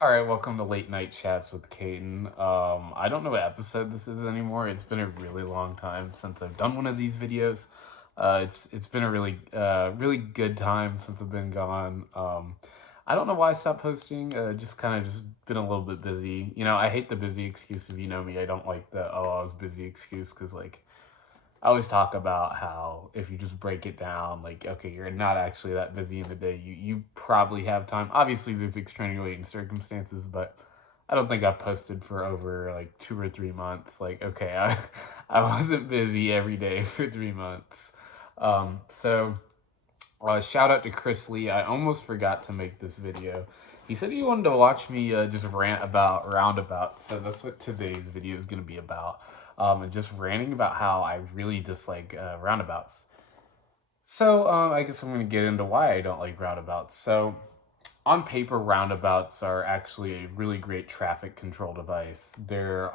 All right, welcome to Late Night Chats with Caden. I don't know what episode this is anymore. It's been a really long time since I've done one of these videos. It's been a really good time since I've been gone. I don't know why I stopped posting. Just been a little bit busy. I hate the busy excuse. If you know me, I don't like the I was busy excuse because I always talk about how if you just break it down, like, okay, you're not actually that busy in the day. You probably have time. Obviously, there's extenuating circumstances, but I don't think I've posted for over like 2 or 3 months. Like, okay, I wasn't busy every day for 3 months. Shout out to Chris Lee. I almost forgot to make this video. He said he wanted to watch me just rant about roundabouts, so that's what today's video is going to be about. And just ranting about how I really dislike roundabouts. I guess I'm going to get into why I don't like roundabouts. So, on paper, roundabouts are actually a really great traffic control device. They're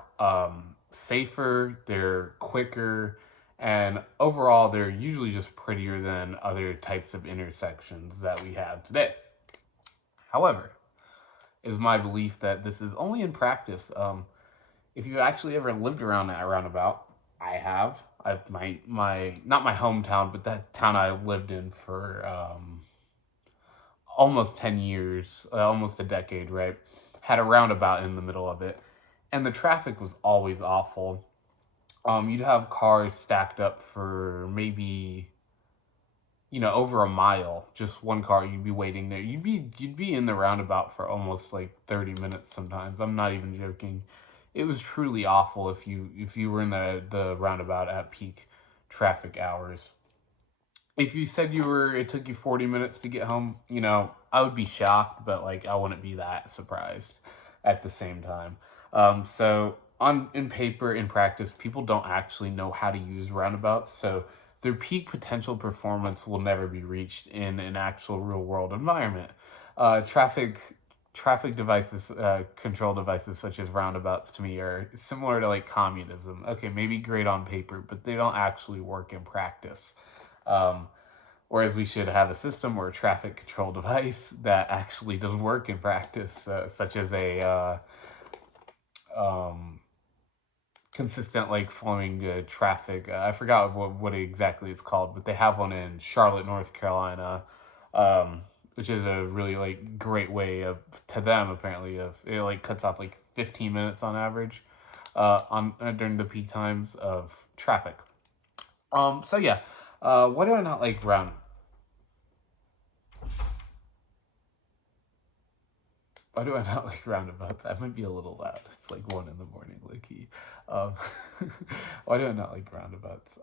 safer, they're quicker, and overall, they're usually just prettier than other types of intersections that we have today. However, it is my belief that this is only in practice. If you actually ever lived around that roundabout, I have. My not my hometown, but that town I lived in for almost 10 years, almost a decade, right? Had a roundabout in the middle of it, and the traffic was always awful. You'd have cars stacked up for maybe over a mile, just one car. You'd be waiting there. You'd be in the roundabout for almost like 30 minutes sometimes. I'm not even joking. It was truly awful if you were in the roundabout at peak traffic hours. If you said it took you 40 minutes to get home, I would be shocked, but like I wouldn't be that surprised at the same time. In paper, in practice, people don't actually know how to use roundabouts, so their peak potential performance will never be reached in an actual real world environment. Traffic devices, control devices such as roundabouts, to me are similar to like communism. Okay, maybe great on paper, but they don't actually work in practice. Um, Whereas we should have a system or a traffic control device that actually does work in practice, such as a um, consistent like flowing traffic. I forgot what exactly it's called, but they have one in Charlotte, North Carolina, um, which is a really like great way of to them apparently of it like cuts off like 15 minutes on average on during the peak times of traffic. Yeah, why do I not like round? Why do I not like roundabouts? That might be a little loud. It's like 1 in the morning, low key. Um, why do I not like roundabouts?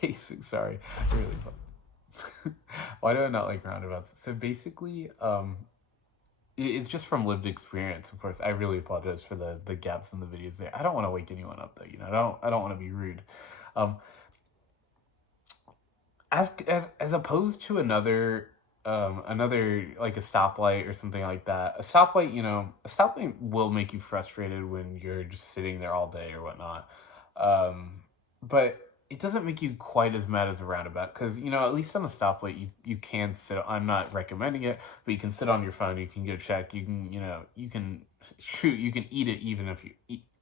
Basic. Sorry, really. Why do I not like roundabouts? So basically, it's just from lived experience. Of course, I really apologize for the gaps in the videos there. I don't want to wake anyone up though. I don't want to be rude. Um, as opposed to another like a stoplight or something like that. A stoplight will make you frustrated when you're just sitting there all day or whatnot. But it doesn't make you quite as mad as a roundabout because at least on a stoplight you can sit. I'm not recommending it, but you can sit on your phone. You can go check. You can shoot. You can eat it even if you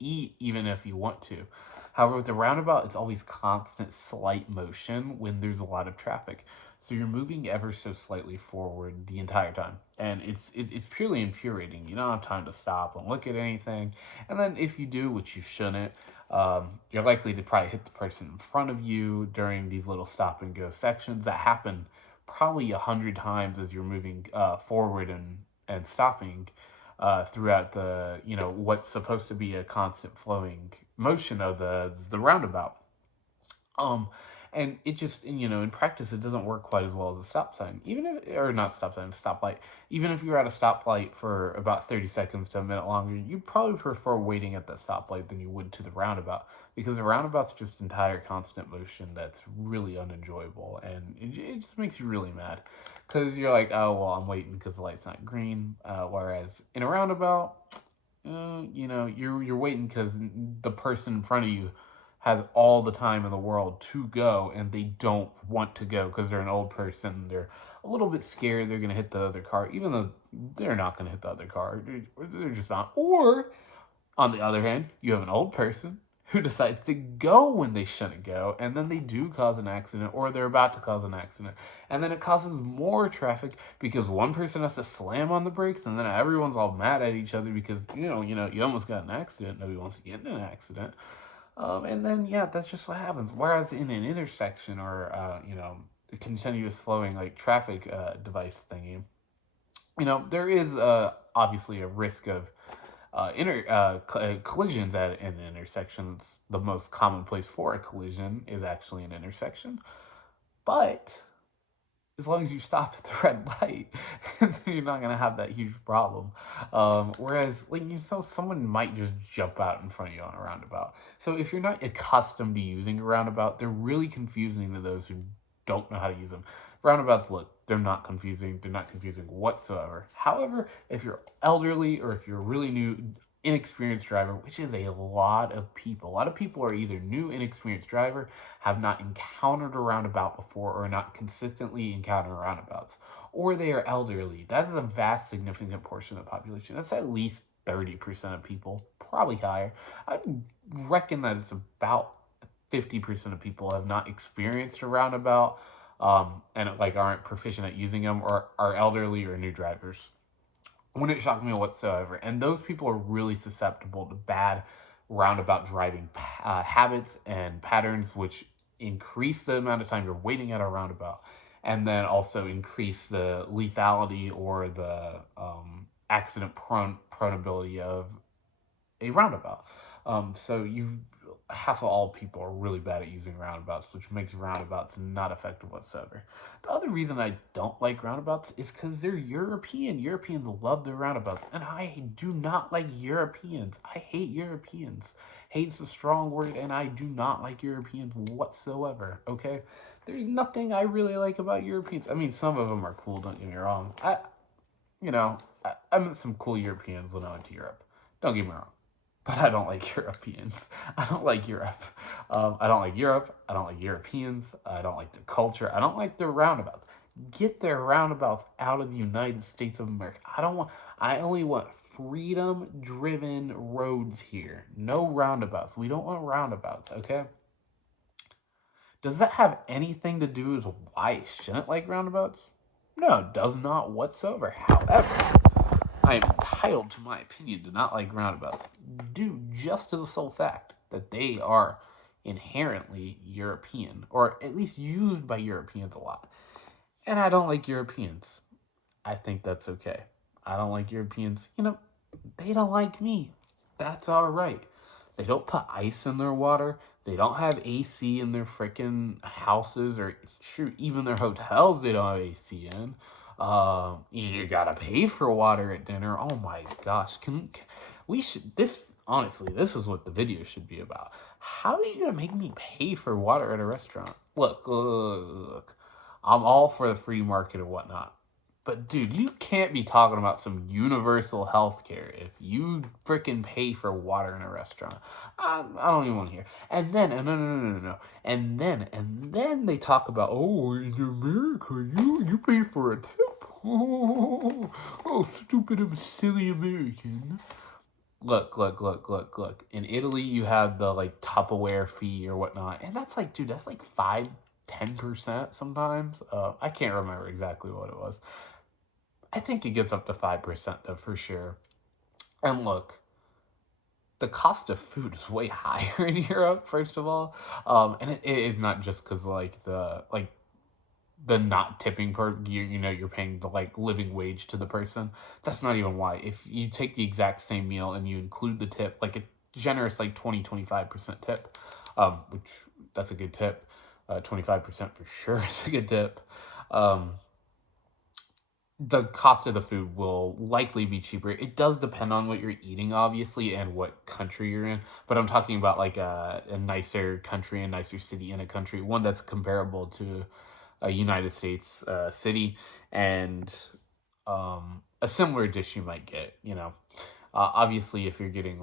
eat even if you want to. However, with the roundabout, it's always constant slight motion when there's a lot of traffic. So you're moving ever so slightly forward the entire time. And it's purely infuriating. You don't have time to stop and look at anything. And then if you do, which you shouldn't, you're likely to probably hit the person in front of you during these little stop and go sections that happen probably 100 times as you're moving forward and stopping throughout the what's supposed to be a constant flowing motion of the roundabout. Um, and it just in practice it doesn't work quite as well as a stop sign, even if or not stop sign, stoplight. Even if you're at a stoplight for about 30 seconds to a minute longer, you probably prefer waiting at the stoplight than you would to the roundabout because the roundabout's just entire constant motion that's really unenjoyable and it just makes you really mad because you're like, oh well, I'm waiting because the light's not green. Whereas in a roundabout, you're waiting because the person in front of you has all the time in the world to go and they don't want to go because they're an old person. They're a little bit scared they're going to hit the other car, even though they're not going to hit the other car. They're just not. Or on the other hand, you have an old person who decides to go when they shouldn't go, and then they do cause an accident, or they're about to cause an accident, and then it causes more traffic because one person has to slam on the brakes, and then everyone's all mad at each other because you almost got an accident. Nobody wants to get in an accident, and then yeah, that's just what happens. Whereas in an intersection or a continuous slowing like traffic device thingy, there is obviously a risk of collisions at an intersection. It's the most common place for a collision is actually an intersection. But as long as you stop at the red light, you're not gonna have that huge problem. Whereas, someone might just jump out in front of you on a roundabout. So if you're not accustomed to using a roundabout, they're really confusing to those who don't know how to use them. Roundabouts, look, they're not confusing. They're not confusing whatsoever. However, if you're elderly or if you're a really new, inexperienced driver, which is a lot of people are either new, inexperienced driver, have not encountered a roundabout before, or not consistently encounter roundabouts, or they are elderly. That is a vast, significant portion of the population. That's at least 30% of people, probably higher. I reckon that it's about 50% of people have not experienced a roundabout, and aren't proficient at using them, or are elderly or new drivers. Wouldn't shock me whatsoever. And those people are really susceptible to bad roundabout driving habits and patterns, which increase the amount of time you're waiting at a roundabout, and then also increase the lethality or the accident proneability of a roundabout. So half of all people are really bad at using roundabouts, which makes roundabouts not effective whatsoever. The other reason I don't like roundabouts is because they're European. Europeans love their roundabouts, and I do not like Europeans. I hate Europeans. Hate's a strong word, and I do not like Europeans whatsoever, okay? There's nothing I really like about Europeans. I mean, some of them are cool, don't get me wrong. I met some cool Europeans when I went to Europe. Don't get me wrong. But I don't like Europeans. I don't like Europe. I don't like Europe. I don't like Europeans. I don't like their culture. I don't like their roundabouts. Get their roundabouts out of the United States of America. I only want freedom-driven roads here. No roundabouts. We don't want roundabouts, okay? Does that have anything to do with why I shouldn't like roundabouts? No, it does not whatsoever. However, I am entitled to my opinion to not like roundabouts, due just to the sole fact that they are inherently European, or at least used by Europeans a lot. And I don't like Europeans. I think that's okay. I don't like Europeans. They don't like me. That's all right. They don't put ice in their water. They don't have AC in their freaking houses, or shoot, even their hotels they don't have AC in. You gotta pay for water at dinner. Oh my gosh, honestly, this is what the video should be about. How are you gonna make me pay for water at a restaurant? Look, I'm all for the free market and whatnot. But dude, you can't be talking about some universal health care if you freaking pay for water in a restaurant. I don't even want to hear. And then, no. And then they talk about, oh, in America, you pay for a tip. Oh, stupid and silly American. Look. In Italy, you have the Tupperware fee or whatnot, and that's dude, that's 5-10% sometimes. I can't remember exactly what it was. I think it gets up to 5% though, for sure. And look, the cost of food is way higher in Europe, first of all. And it is not just because the not tipping part, you're paying the living wage to the person. That's not even why. If you take the exact same meal and you include the tip, a generous 20-25% tip, which that's a good tip. 25% for sure is a good tip. The cost of the food will likely be cheaper. It does depend on what you're eating, obviously, and what country you're in. But I'm talking about a nicer country, a nicer city in a country, one that's comparable to a United States city, and a similar dish you might get. Obviously, if you're getting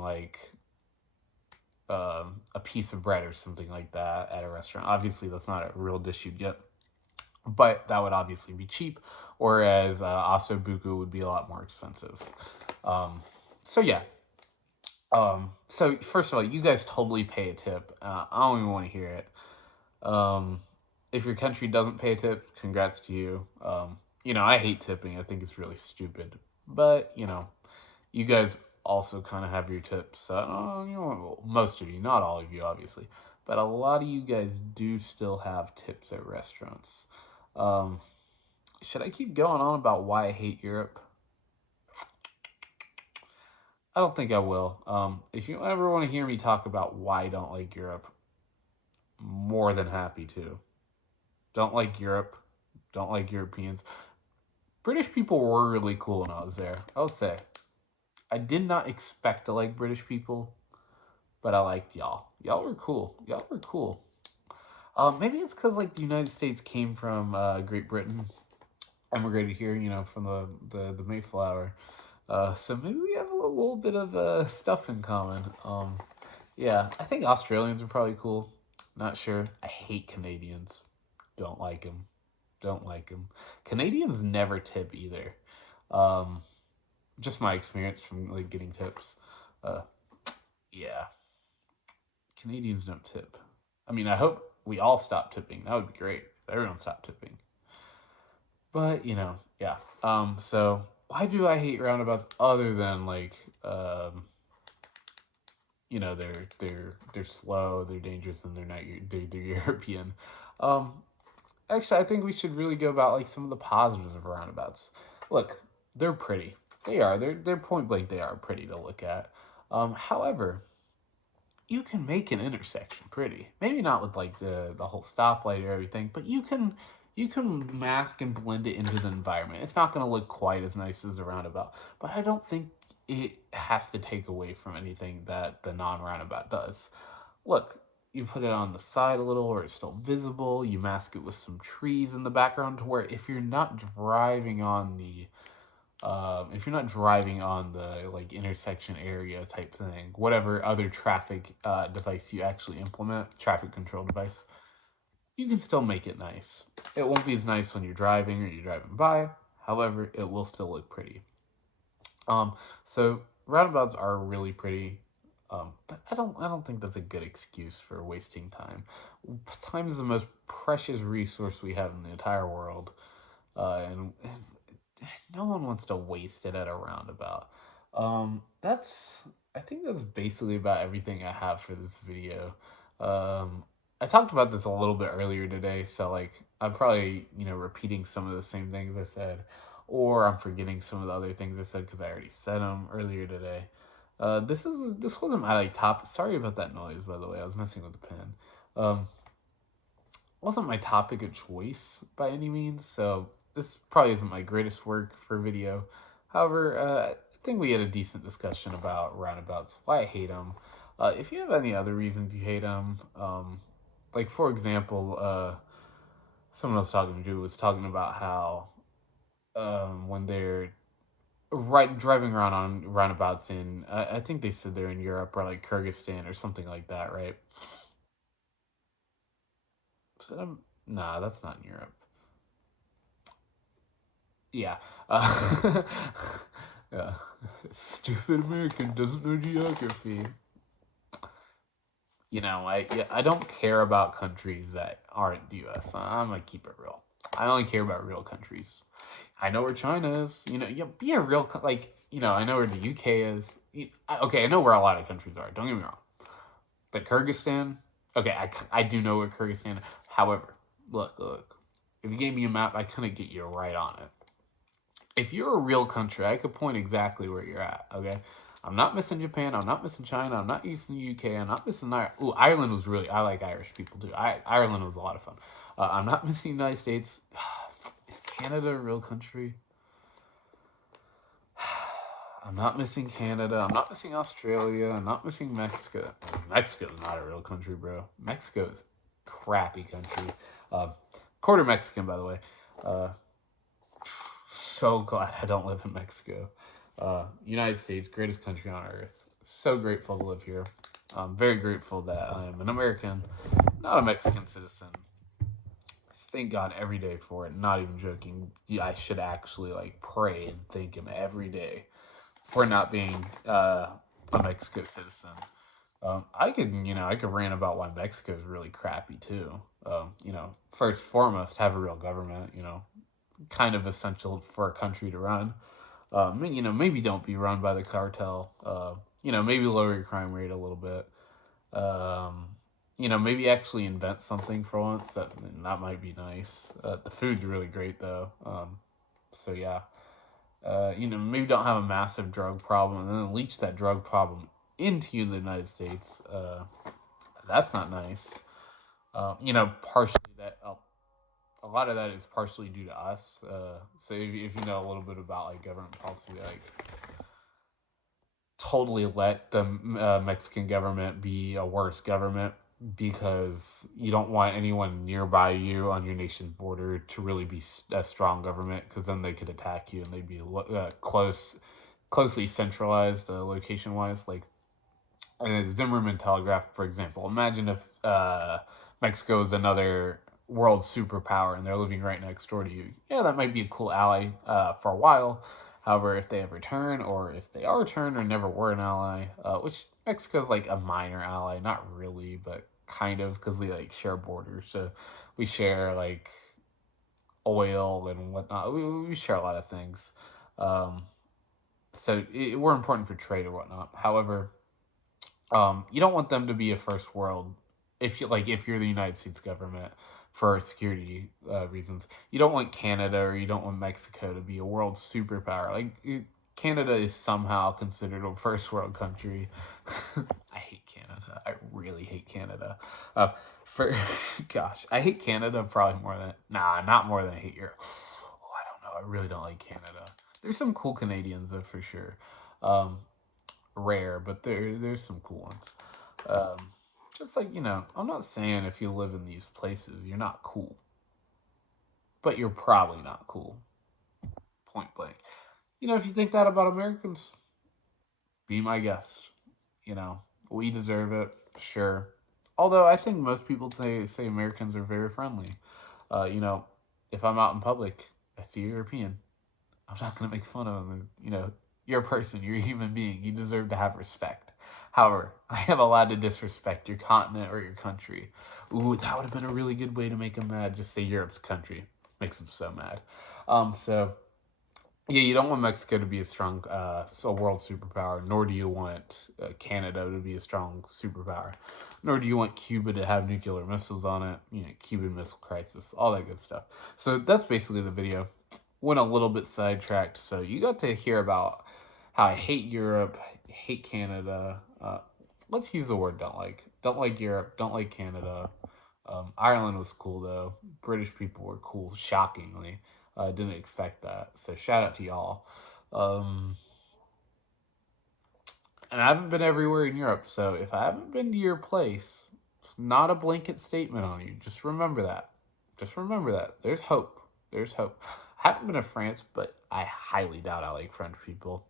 a piece of bread or something like that at a restaurant. Obviously, that's not a real dish you'd get, but that would obviously be cheap, whereas ossobuco would be a lot more expensive. So yeah. So first of all, you guys totally pay a tip. I don't even want to hear it. If your country doesn't pay a tip, congrats to you. I hate tipping. I think it's really stupid. But, you guys also kind of have your tips. Most of you, not all of you, obviously. But a lot of you guys do still have tips at restaurants. Should I keep going on about why I hate Europe? I don't think I will. If you ever want to hear me talk about why I don't like Europe, more than happy to. Don't like Europe. Don't like Europeans. British people were really cool when I was there. I'll say. I did not expect to like British people, but I liked y'all. Y'all were cool. Y'all were cool. Maybe it's because like the United States came from Great Britain, emigrated here, from the Mayflower. So maybe we have a little bit of stuff in common. Yeah, I think Australians are probably cool. Not sure. I hate Canadians. Don't like them. Don't like them. Canadians never tip either. Um, just my experience from like getting tips. Uh, yeah, Canadians don't tip. I mean, I hope we all stop tipping. That would be great. If everyone stopped tipping. But yeah. So why do I hate roundabouts other than like they're slow, they're dangerous, and they're not they're European. Um, Actually, I think we should really go about like some of the positives of roundabouts. Look, they're pretty. They are. They're point blank. They are pretty to look at. However, you can make an intersection pretty. Maybe not with like the whole stoplight or everything, but you can mask and blend it into the environment. It's not going to look quite as nice as a roundabout, but I don't think it has to take away from anything that the non-roundabout does. Look, you put it on the side a little where it's still visible. You mask it with some trees in the background to where if you're not driving on the like intersection area type thing, whatever other traffic device you actually implement, traffic control device, you can still make it nice. It won't be as nice when you're driving or you're driving by. However, it will still look pretty. So roundabouts are really pretty. But I don't think that's a good excuse for wasting time. Time is the most precious resource we have in the entire world, and no one wants to waste it at a roundabout. That's I think that's basically about everything I have for this video. I talked about this a little bit earlier today, so like I'm probably repeating some of the same things I said, or I'm forgetting some of the other things I said because I already said them earlier today. This wasn't my like top. Sorry about that noise, by the way. I was messing with the pen. Um, wasn't my topic of choice by any means, so this probably isn't my greatest work for video. However, I think we had a decent discussion about roundabouts, why I hate them. If you have any other reasons you hate them, like for example, someone else talking to you was talking about how when they're driving around on roundabouts in I think they said they're in Europe or like Kyrgyzstan or something like that, right? Nah, that's not in Europe. Yeah. Uh, yeah. Stupid American doesn't know geography. I don't care about countries that aren't the U.S. I'm gonna keep it real. I only care about real countries. I know where China is. Be a real I know where the UK is. Okay, I know where a lot of countries are. Don't get me wrong. But Kyrgyzstan, okay, I do know where Kyrgyzstan is. However, look. If you gave me a map, I couldn't get you right on it. If you're a real country, I could point exactly where you're at, okay? I'm not missing Japan. I'm not missing China. I'm not missing the UK. I'm not missing Ireland. Ooh, Ireland was really, I like Irish people too. Ireland was a lot of fun. I'm not missing the United States. Is Canada a real country? I'm not missing Canada. I'm not missing Australia. I'm not missing Mexico. Mexico's not a real country, bro. Mexico is a crappy country. Uh, Quarter Mexican, by the way. So glad I don't live in Mexico. United States, greatest country on earth. So grateful to live here. I'm very grateful that I am an American, not a Mexican citizen. Thank God every day for it. Not even joking. Yeah, I should actually like pray and thank him every day for not being a Mexican citizen. I could rant about why Mexico is really crappy too. First foremost, have a real government. Kind of essential for a country to run. Maybe don't be run by the cartel. Maybe lower your crime rate a little bit. Um, maybe actually invent something for once. That might be nice. The food's really great though. So yeah. Maybe don't have a massive drug problem and then leach that drug problem into the United States. That's not nice. Partially that a lot of that is partially due to us. So if you know a little bit about like government policy, like totally let the Mexican government be a worse government because you don't want anyone nearby you on your nation's border to really be a strong government because then they could attack you and they'd be closely centralized location wise. Like Zimmerman Telegraph, for example. Imagine if Mexico is another world superpower and they're living right next door to you. Yeah, that might be a cool ally for a while. However, if they ever turn, or if they are turned or never were an ally, which Mexico's like a minor ally, not really, but kind of because we like share borders. So we share like oil and whatnot. We share a lot of things. Um, we're important for trade or whatnot. However, you don't want them to be a first world if you're the United States government for security reasons. You don't want Canada or you don't want Mexico to be a world superpower. Canada is somehow considered a first world country. I hate Canada. I really hate Canada. For gosh, I hate Canada probably not more than I hate Europe. Oh, I don't know. I really don't like Canada. There's some cool Canadians though for sure. Um, Rare, but there's some cool ones. Just like I'm not saying if you live in these places you're not cool, but you're probably not cool. Point blank. If you think that about Americans, be my guest. You know, we deserve it, sure. Although I think most people say Americans are very friendly. Uh, you know, if I'm out in public, I see a European. I'm not gonna make fun of them. You're a person, you're a human being. You deserve to have respect. However, I am allowed to disrespect your continent or your country. Ooh, that would have been a really good way to make them mad. Just say Europe's country. Makes them so mad. So yeah, you don't want Mexico to be a strong, world superpower, nor do you want Canada to be a strong superpower, nor do you want Cuba to have nuclear missiles on it. Cuban Missile Crisis, all that good stuff. So that's basically the video. Went a little bit sidetracked, so you got to hear about how I hate Europe, hate Canada. Let's use the word don't like. Don't like Europe, don't like Canada. Ireland was cool though. British people were cool, shockingly. I didn't expect that. So shout out to y'all. Um, and I haven't been everywhere in Europe, so if I haven't been to your place, it's not a blanket statement on you. Just remember that. Just remember that. There's hope. There's hope. I haven't been to France, but I highly doubt I like French people.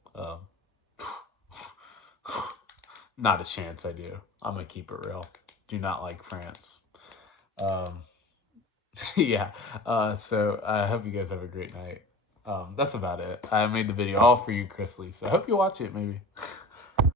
Not a chance I do. I'm gonna keep it real. Do not like France. Um, yeah. So I hope you guys have a great night. That's about it. I made the video all for you, Chris Lee. So I hope you watch it, maybe.